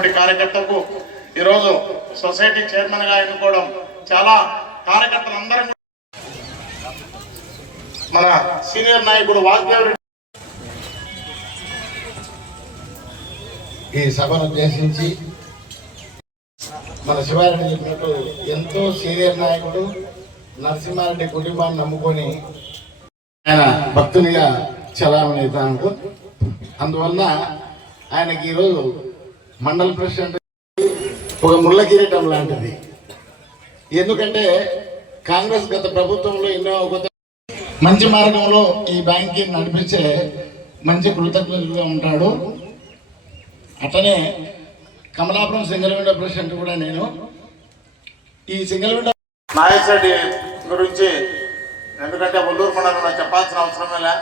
ఉన్నటువంటి కార్యకర్తకు ఈరోజు సొసైటీ చైర్మన్గా ఎన్నుకోవడం చాలా కార్యకర్తలందరం మన సీనియర్ నాయకుడు వాజ్పేయి ఈ సభను ఉద్దేశించి మన శివారెడ్డి చెప్పినట్టు ఎంతో సీనియర్ నాయకుడు నరసింహారెడ్డి కుటుంబాన్ని నమ్ముకొని ఆయన భక్తునిగా చలామణి అవుతాను అందువల్ల ఆయనకి ఈరోజు మండల ప్రెసిడెంట్ ఒక ముళ్ళ కిరీటం లాంటిది. ఎందుకంటే కాంగ్రెస్ గత ప్రభుత్వంలో ఎన్నో కొత్త మంచి మార్గంలో ఈ బ్యాంకింగ్ నడిపించే మంచి కృతజ్ఞతగా ఉంటాడు. అట్లనే కమలాపురం సింగల్ విండో ప్రెసిడెంట్ కూడా నేను. ఈ సింగల్ విండో నాగేశ్ రెడ్డి గురించి ఎందుకంటే ఒల్లూరు మండలంలో చెప్పాల్సిన అవసరమే లే.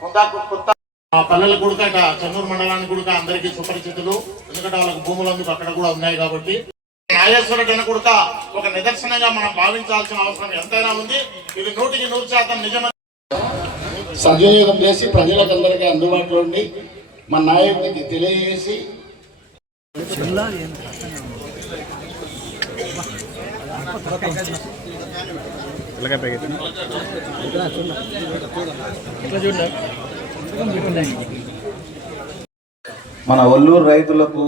కొంత కొత్త ఆ పల్లెల గుడికట చెన్నూరు మండలానికి గుడిక అందరికీ సుపరిచితులు. ఎందుకంటే వాళ్ళకి భూములు అందుకు అక్కడ కూడా ఉన్నాయి కాబట్టి. నాగేశ్వర రెడ్డి గుడిక ఒక నిదర్శనంగా మనం భావించాల్సిన అవసరం ఎంతైనా ఉంది. ఇది నూటికి నూరు శాతం నిజమని సద్వినియోగం చేసి ప్రజలకు అందరికీ అందుబాటులో ఉండి మన నాయకుడికి తెలియజేసి మన ఒల్లూరు రైతులకు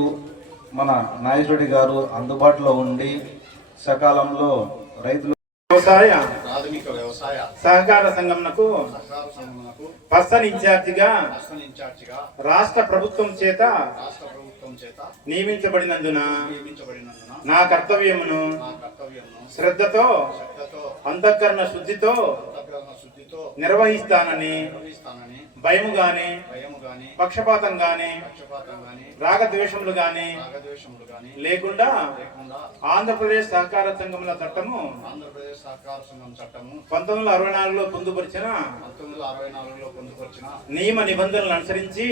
మన నాగేశ్వరి గారు అందుబాటులో ఉండి సకాలంలో రైతులు వ్యవసాయ ప్రాథమిక వ్యవసాయ సహకార సంఘమునకు పర్సన్ ఇన్ఛార్జిగా రాష్ట్ర ఇన్ఛార్జిగా రాష్ట్ర ప్రభుత్వం చేత రాష్ట్ర ప్రభుత్వం చేత నియమించబడినందున నియమించబడినందున నా కర్తవ్యమును నా శ్రద్ధతో శ్రద్ధతో అంతఃకరణ శుద్ధితో అంతఃకరణ శుద్ధితో నిర్వహిస్తానని నిర్వహిస్తానని భయము గాని పక్షపాతం గాని రాగద్వేషములు గాని లేకుండా ఆంధ్రప్రదేశ్ సహకార సంఘముల చట్టము ఆంధ్రప్రదేశ్ సహకార సంఘం చట్టము పంతొమ్మిది వందల అరవై నాలుగులో పొందుపరిచిన పంతొమ్మిది వందల అరవై నాలుగులో పొందుపరిచిన నియమ నిబంధనలను అనుసరించి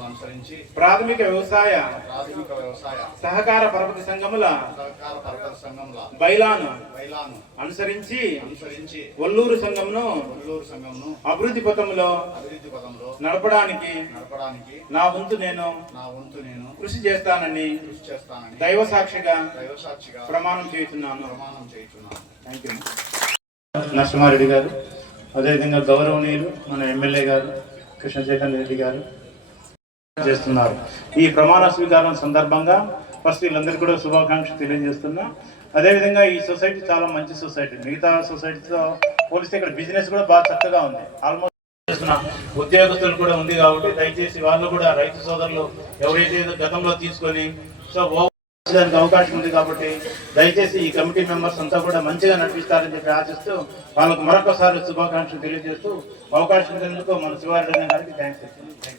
అనుసరించి ప్రాథమిక వ్యవసాయ ప్రాథమిక వ్యవసాయ సహకార పరపతి సంఘముల సహకార పరపతి సంఘంల బైలాను బైలాను అనుసరించి అనుసరించి ఒల్లూరు సంఘమును కొల్లూరు సంఘంను అభివృద్ధి పథంలో అభివృద్ధి పదంలో నడపడానికి నడపడానికి నా వంతు నేను నా వంతు నేను కృషి చేస్తానని కృషి చేస్తానని దైవ సాక్షిగా దైవసాక్షిగా ప్రమాణం చేస్తున్నాను ప్రమాణం చేయుచున్నాను. థ్యాంక్ యూ నరసింహారెడ్డి గారు అదేవిధంగా గౌరవనీయులు మన ఎమ్మెల్యే గారు కృష్ణచైతన్య రెడ్డి గారు చేస్తున్నారు. ఈ ప్రమాణ స్వీకారం సందర్భంగా ఫస్ట్ వీళ్ళందరికీ కూడా శుభాకాంక్షలు తెలియజేస్తున్నా. అదేవిధంగా ఈ సొసైటీ చాలా మంచి సొసైటీ. మిగతా సొసైటీతో పోలిస్తే ఇక్కడ బిజినెస్ కూడా బాగా చక్కగా ఉంది. ఆల్మోస్ట్ చేస్తున్న ఉద్యోగస్తులు కూడా ఉంది కాబట్టి దయచేసి వాళ్ళు కూడా రైతు సోదరులు ఎవరైతే గతంలో తీసుకొని సో దానికి అవకాశం ఉంది కాబట్టి దయచేసి ఈ కమిటీ మెంబర్స్ అంతా కూడా మంచిగా నడిపిస్తారని చెప్పి ఆశిస్తూ వాళ్ళకు మరొకసారి శుభాకాంక్షలు తెలియజేస్తూ అవకాశం ఇచ్చినందుకు మన శివారెడ్డి గారికి థ్యాంక్స్ చెప్తున్నాను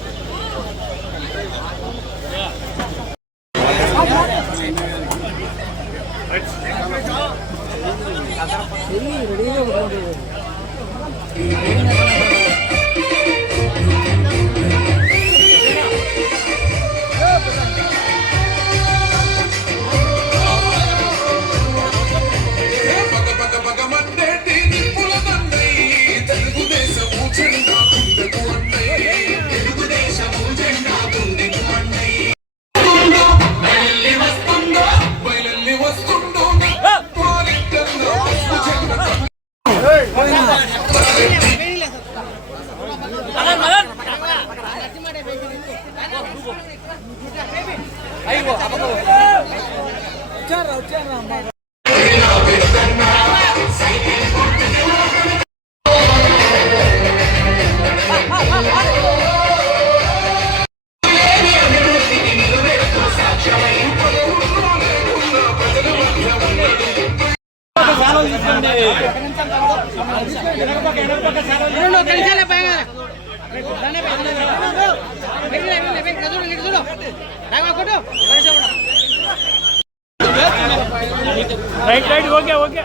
right right okay okay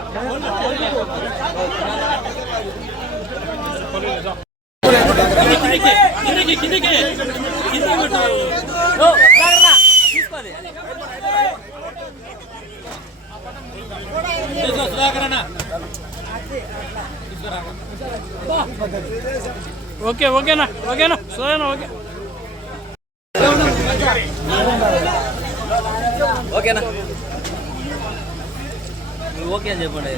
okay ఓకేనా ఓకేనా సుధానా ఓకే ఓకేనా? నువ్వు ఓకే అని చెప్పండి.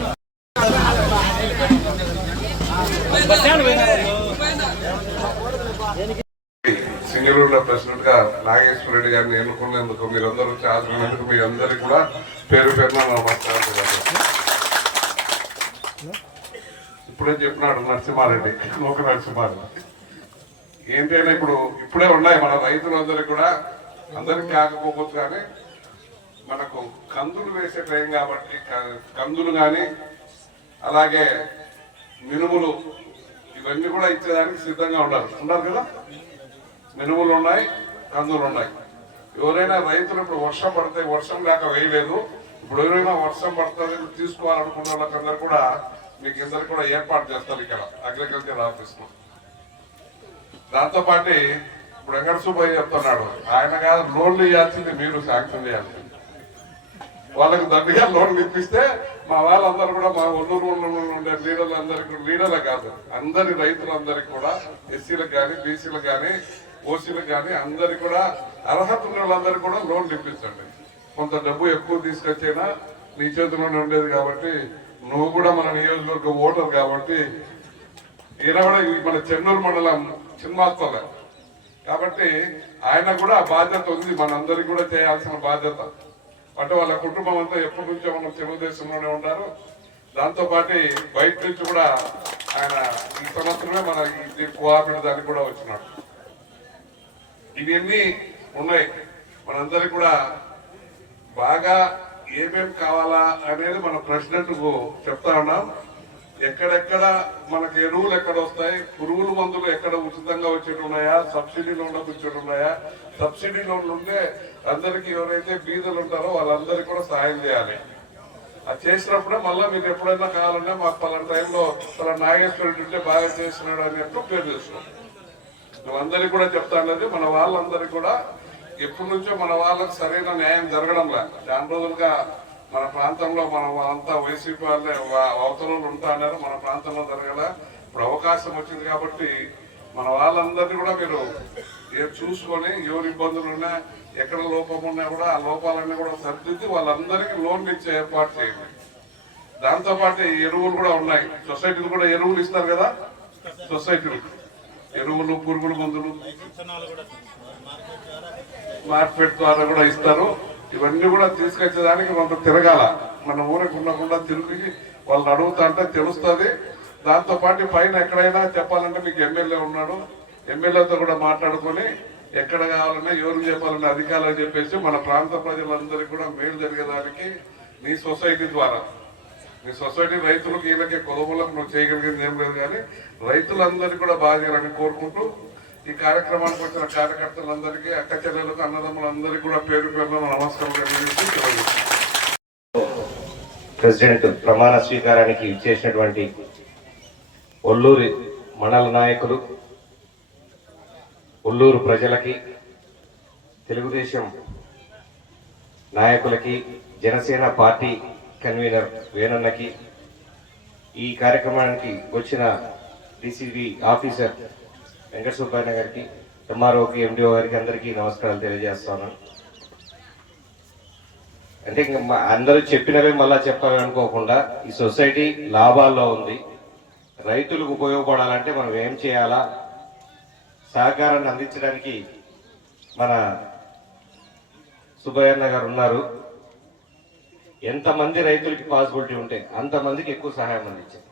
సింగరూరులో ప్రెసిడెంట్గా నాగేశ్వర రెడ్డి గారిని ఎన్నుకున్నందుకు మీరందరూ చాలినందుకు మీ అందరికి కూడా పేరు పేరున నమస్కారం ఇప్పుడే చెప్పినాడు నరసింహారెడ్డి లోక నరసింహారెడ్డి. ఏంటంటే ఇప్పుడు ఇప్పుడే ఉన్నాయి మన రైతులందరికీ కూడా. అందరికి కాకపోవచ్చు కానీ మనకు కందులు వేసే టైం కాబట్టి క- కందులు కానీ అలాగే మినుములు ఇవన్నీ కూడా ఇచ్చేదానికి సిద్ధంగా ఉండాలి ఉన్నారు కదా? మినుములు ఉన్నాయి కందులు ఉన్నాయి. ఎవరైనా రైతులు ఇప్పుడు వర్షం పడితే వర్షం లేక వేయలేదు. ఇప్పుడు ఎవరైనా వర్షం పడుతుంది తీసుకోవాలనుకున్న వాళ్ళకందరూ కూడా మీకు ఇద్దరు కూడా ఏర్పాటు చేస్తారు ఇక్కడ అగ్రికల్చర్ ఆఫీస్లో. లో దాంతో పాటు ఇప్పుడు వెంకట సుబ్బయ్య చెప్తున్నాడు ఆయన కాదు లోన్లు ఇవ్వాల్సింది మీరు శాంక్షన్ చేయాల్సింది. వాళ్ళకి దండిగా లోన్లు ఇప్పిస్తే మా వాళ్ళందరూ కూడా మా ఒల్లూరు ఊళ్ళో ఉండే లీడర్లు అందరికి లీడర్లు కాదు అందరి రైతులందరికీ కూడా ఎస్సీలకు కానీ బీసీలకు కానీ ఓసీలకు కానీ అందరికి కూడా అర్హత ఉన్న వాళ్ళందరికీ కూడా లోన్లు ఇప్పించండి. కొంత డబ్బు ఎక్కువ తీసుకొచ్చైనా నీ చేతిలోనే ఉండేది కాబట్టి నువ్వు కూడా మన నియోజకవర్గ ఓటర్ కాబట్టి ఈయన కూడా మన చెన్నూరు మండలం చిన్మాస్తలే కాబట్టి ఆయన కూడా ఆ బాధ్యత ఉంది. మనందరికి కూడా చేయాల్సిన బాధ్యత. అంటే వాళ్ళ కుటుంబం అంతా ఎప్పటి నుంచో మనం తెలుగుదేశంలోనే ఉంటారు. దాంతోపాటు బయట నుంచి కూడా ఆయన ఈ సంవత్సరమే మన ఈ కోఆపరేటివ్ దానికి కూడా వచ్చినాడు. ఇవన్నీ ఉన్నాయి. మనందరికి కూడా బాగా ఏమేమి కావాలా అనేది మన ప్రెసిడెంట్కు చెప్తా ఉన్నాం. ఎక్కడెక్కడ మనకు ఎరువులు ఎక్కడ వస్తాయి? పురుగుల మందులు ఎక్కడ ఉచితంగా వచ్చేటున్నాయా సబ్సిడీ లోన్లకు వచ్చేటున్నాయా సబ్సిడీ లోన్లు ఉంటే అందరికి ఎవరైతే బీదలు ఉంటారో వాళ్ళందరికీ కూడా సాయం చేయాలి. అది చేసినప్పుడే మళ్ళీ మీరు ఎప్పుడైనా కావాలన్నా మాకు పలానా టైంలో పలా నాగేశ్వరుడు ఉంటే బాగా చేసినాడు అన్నట్టు పేరు చేస్తున్నాం నువ్వందరికి కూడా చెప్తానది మన వాళ్ళందరికీ కూడా ఎప్పటి నుంచో మన వాళ్ళకి సరైన న్యాయం జరగడంలా. దాని రోజులుగా మన ప్రాంతంలో మనం అంతా వైసీపీ వాళ్ళే అవతలలో ఉంటా అన్నారు. మన ప్రాంతంలో జరగల ఇప్పుడు అవకాశం వచ్చింది కాబట్టి మన వాళ్ళందరినీ కూడా మీరు ఏ- చూసుకొని ఎవరి ఇబ్బందులు ఉన్నా ఎక్కడ లోపం ఉన్నా కూడా ఆ లోపాలన్నీ కూడా సరిదిద్ది వాళ్ళందరికీ లోన్లు ఇచ్చే ఏర్పాటు చేయండి. దాంతో పాటు ఎరువులు కూడా ఉన్నాయి. సొసైటీలు కూడా ఎరువులు ఇస్తారు కదా? సొసైటీలు. ఎరువులు పురుగుల మందులు. మార్కెట్ ద్వారా కూడా ఇస్తారు. ఇవన్నీ కూడా తీసుకొచ్చేదానికి మనం తిరగాల. మన ఊరికి ఉండకుండా తిరిగి వాళ్ళని అడుగుతా అంటే తెలుస్తుంది. దాంతోపాటు పైన ఎక్కడైనా చెప్పాలంటే మీకు ఎమ్మెల్యే ఉన్నాడు. ఎమ్మెల్యేతో కూడా మాట్లాడుకొని ఎక్కడ కావాలన్నా ఎవరు చెప్పాలన్నా అధికారులు చెప్పేసి మన ప్రాంత ప్రజలందరికీ కూడా మేలు జరిగేదానికి నీ సొసైటీ ద్వారా. మీ సొసైటీ రైతులకు వీళ్ళకి కొలములకు నువ్వు చేయగలిగింది ఏం లేదు కానీ రైతులందరికీ కూడా బాగా చేయాలని కోరుకుంటూ ఈ కార్యక్రమానికి వచ్చిన కార్యకర్తలందరికీ అక్క చెల్లెలకు అన్నదమ్ములందరికీ కూడా పేరు పేరున నమస్కారం ప్రెసిడెంట్ ప్రమాణ స్వీకారానికి ఇచ్చేసినటువంటి ఒల్లూరి మండల నాయకులు ఒల్లూరు ప్రజలకి తెలుగుదేశం నాయకులకి జనసేన పార్టీ కన్వీనర్ వేణన్నకి ఈ కార్యక్రమానికి వచ్చిన డిసిబి ఆఫీసర్ వెంకట సుబ్బయ్య గారికి ఎంఆర్ఓకి ఎండిఓ గారికి అందరికీ నమస్కారాలు తెలియజేస్తాను. అంటే ఇంకా అందరూ చెప్పినవే మళ్ళా చెప్పాలనుకోకుండా ఈ సొసైటీ లాభాల్లో ఉంది. రైతులకు ఉపయోగపడాలంటే మనం ఏం చేయాలా? సహకారాన్ని అందించడానికి మన సుబ్బయ్యన్న గారు ఉన్నారు. ఎంతమంది రైతులకి పాసిబిలిటీ ఉంటే అంతమందికి ఎక్కువ సహాయం అందించారు.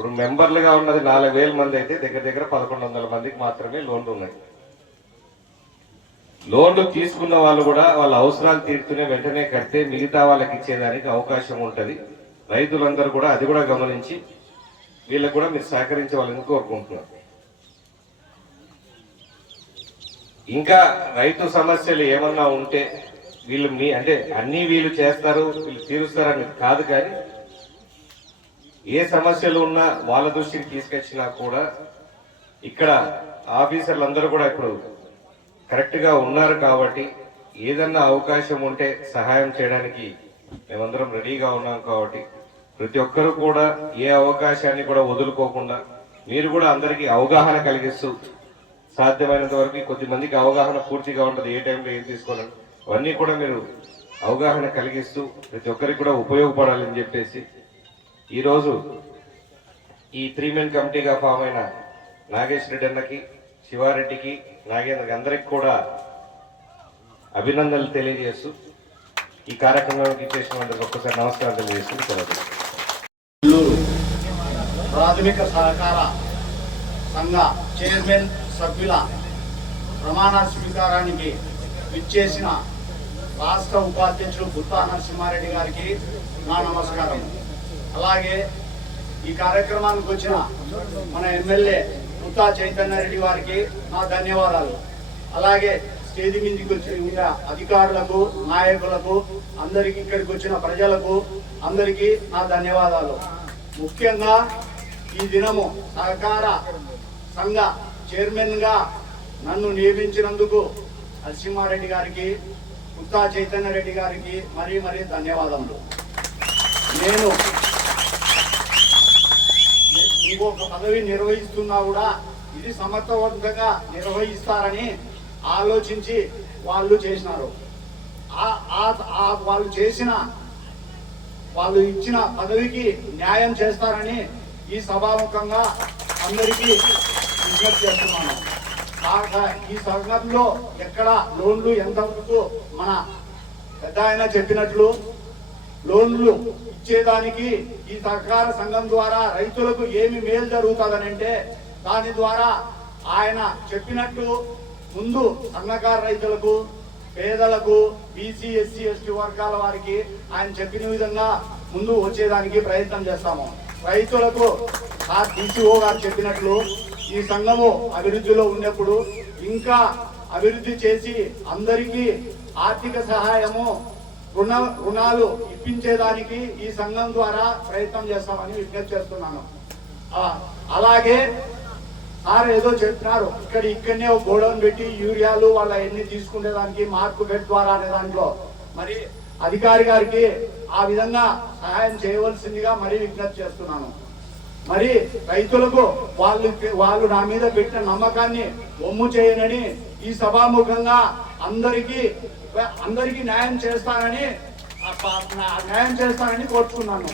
ఇప్పుడు మెంబర్లుగా ఉన్నది నాలుగు వేల మంది అయితే దగ్గర దగ్గర పదకొండు వందల మందికి మాత్రమే లోన్లు ఉన్నాయి. లోన్లు తీసుకున్న వాళ్ళు కూడా వాళ్ళ అవసరాలు తీర్చునే వెంటనే కడితే మిగతా వాళ్ళకి ఇచ్చేదానికి అవకాశం ఉంటుంది. రైతులందరూ కూడా అది కూడా గమనించి వీళ్ళకు కూడా మీరు సహకరించవాలని కోరుకుంటున్నాను ఇంకా రైతు సమస్యలు ఏమన్నా ఉంటే వీళ్ళు మీ అంటే అన్ని వీళ్ళు చేస్తారు వీళ్ళు తీరుస్తారని కాదు కానీ ఏ సమస్యలు ఉన్నా వాళ్ళ దృష్టికి తీసుకొచ్చినా కూడా ఇక్కడ ఆఫీసర్లు అందరూ కూడా ఇప్పుడు కరెక్ట్గా ఉన్నారు కాబట్టి ఏదన్నా అవకాశం ఉంటే సహాయం చేయడానికి మేమందరం రెడీగా ఉన్నాం కాబట్టి ప్రతి ఒక్కరు కూడా ఏ అవకాశాన్ని కూడా వదులుకోకుండా మీరు కూడా అందరికీ అవగాహన కలిగిస్తూ సాధ్యమైనంత వరకు కొద్దిమందికి అవగాహన పూర్తిగా ఉంటుంది ఏ టైంలో ఏం తీసుకోవాలని అవన్నీ కూడా మీరు అవగాహన కలిగిస్తూ ప్రతి ఒక్కరికి కూడా ఉపయోగపడాలని చెప్పేసి ఈరోజు ఈ త్రీ మెన్ కమిటీగా ఫామ్ అయిన నాగేష్ రెడ్డి అన్నకి శివారెడ్డికి నాగేంద్రకి అందరికి కూడా అభినందనలు తెలియజేస్తూ ఈ కార్యక్రమానికి చేసిన అందరికి ఒక్కసారి నమస్కారం తెలియజేస్తూ ప్రాథమిక సహకార సంఘ చైర్మన్ సభ్యుల ప్రమాణ స్వీకారానికి విచ్చేసిన రాష్ట్ర ఉపాధ్యక్షుడు గుత్తా నరసింహారెడ్డి గారికి నా నమస్కారం. అలాగే ఈ కార్యక్రమానికి వచ్చిన మన ఎమ్మెల్యే కుట్ట చైతన్య రెడ్డి వారికి నా ధన్యవాదాలు. అలాగే స్టేజ్ మీదకి వచ్చిన అధికారులకు నాయకులకు అందరికి ఇక్కడికి వచ్చిన ప్రజలకు అందరికీ నా ధన్యవాదాలు. ముఖ్యంగా ఈ దినము సహకార సంఘ చైర్మన్గా నన్ను నియమించినందుకు నరసింహారెడ్డి గారికి ముత్తా చైతన్య రెడ్డి గారికి మరీ మరీ ధన్యవాదములు. నేను ఇంకొక పదవి నిర్వహిస్తున్నా కూడా ఇది సమర్థవంతంగా నిర్వహిస్తారని ఆలోచించి వాళ్ళు చేసినారు. వాళ్ళు చేసిన వాళ్ళు ఇచ్చిన పదవికి న్యాయం చేస్తారని ఈ సభాముఖంగా అందరికీ విజ్ఞప్తి చేస్తున్నాను. ఈ సంఘంలో ఎక్కడ లోన్లు ఎంతవరకు మన పెద్ద ఆయన చెప్పినట్లు లోన్లు ఇచ్చేదానికి ఈ సహకార సంఘం ద్వారా రైతులకు ఏమి మేలు జరుగుతుందని అంటే దాని ద్వారా ఆయన చెప్పినట్టు ముందు సన్నకారు రైతులకు పేదలకు బీసీ ఎస్సీ ఎస్టీ వర్గాల వారికి ఆయన చెప్పిన విధంగా ముందు వచ్చేదానికి ప్రయత్నం చేస్తాము. రైతులకు ఆ డిసిఓ గారు చెప్పినట్లు ఈ సంఘము అభివృద్ధిలో ఉన్నప్పుడు ఇంకా అభివృద్ధి చేసి అందరికీ ఆర్థిక సహాయము రుణ రుణాలు ఇప్పించేదానికి ఈ సంఘం ద్వారా ప్రయత్నం చేస్తామని విజ్ఞప్తి చేస్తున్నాను. అలాగే సార్ ఏదో చెప్తున్నారు ఇక్కడ ఇక్కడనే ఒక గోడౌన్ పెట్టి యూరియాలు వాళ్ళ ఎన్ని తీసుకునేదానికి మార్పు బెడ్ ద్వారా అనే దాంట్లో. మరి అధికారి గారికి ఆ విధంగా సహాయం చేయవలసిందిగా మరి విజ్ఞప్తి చేస్తున్నాను. మరి రైతులకు వాళ్ళు వాళ్ళు నా మీద పెట్టిన నమ్మకాన్ని ఒమ్ము చేయనని ఈ సభాముఖంగా అందరికీ అందరికీ న్యాయం చేస్తానని న్యాయం చేస్తానని కోరుతున్నాను